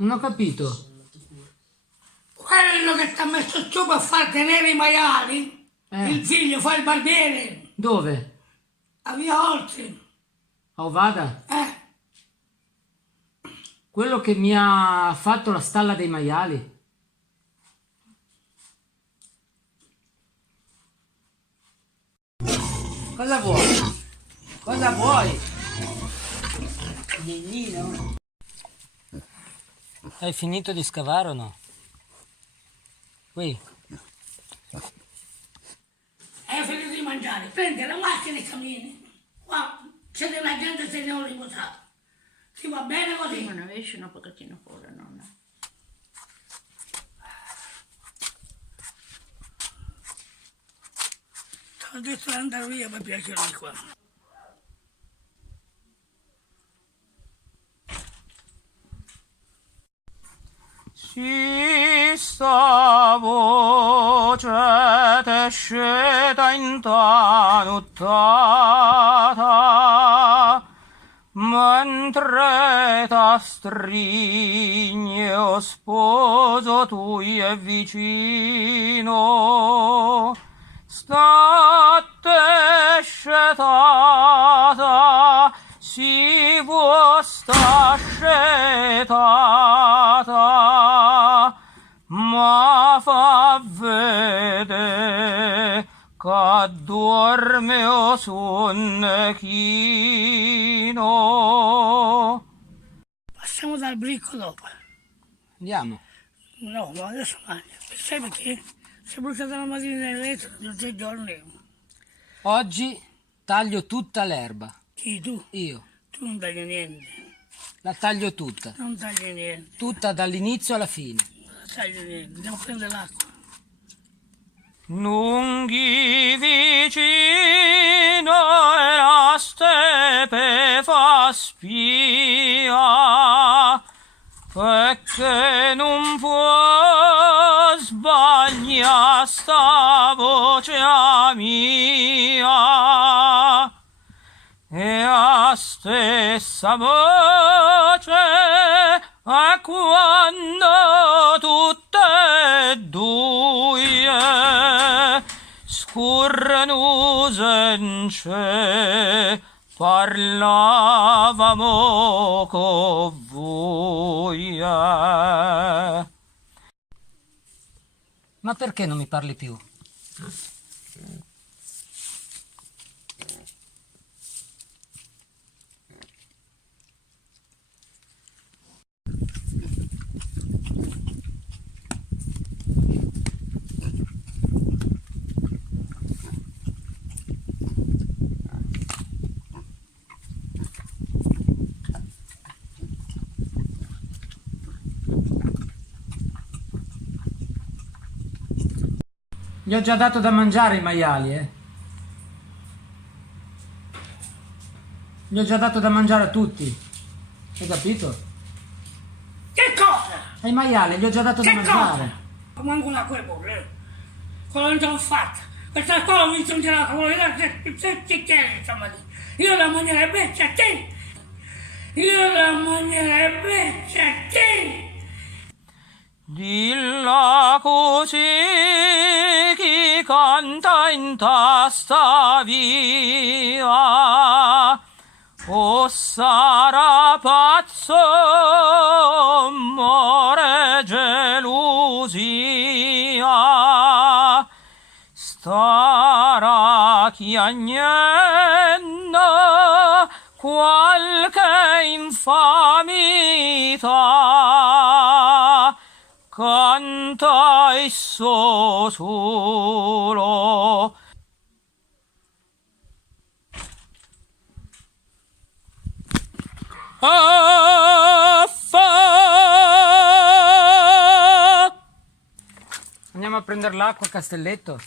Non ho capito. Quello che ti ha messo su per far tenere i maiali, il figlio fa il barbiere, Dove? a Via Oltre. A Ovada? Quello che mi ha fatto la stalla dei maiali? Cosa vuoi? Cosa vuoi? Nennino. Hai finito di scavare o no? Qui. Hai finito di mangiare, prendi la macchina e cammini. Qua c'è della gente che se ne ho riposato. Ti va bene così? Ma ne esci un pochettino fuori, nonna. Ti ho detto di andare via per piacere di qua. Si sta voce t'esceta in ta nottata, mentre ta strigne o sposo tu è vicino, state scetata, si vuoi scetata, ma fa vedere che dorme o sonnechino. Passiamo dal bricco dopo. Andiamo. No, ma adesso mangio. Sai perché? Si è bruciata la mattina nel letto da 3 giorni. Oggi taglio tutta l'erba. Chi tu? Io. Tu non tagli niente. La taglio tutta. Non tagli niente. Tutta dall'inizio alla fine. Non tagli niente. Andiamo a prendere l'acqua. Lunghi vicino e la steppe fa spia, perché non può sbagliare sta voce mia, e a stessa voce a quando tutte e due scorrono senza parlavamo con voi. Ma perché non mi parli più? Gli ho già dato da mangiare i maiali, Gli ho già dato da mangiare a tutti. Hai capito? Che cosa? Ai maiali gli ho già dato da Che mangiare. cosa? Manco una quella bolle. Quello non ce l'ho fatta. Questa scuola mi sono girato, io la mangerei beccia a te. Io la mangerei beccia a te. Dilla così chi canta in tasta via, o sarà pazzo, more gelosia, starà chiagnendo qualche infamità, canta esso solo. Andiamo a prendere l'acqua a Castelletto.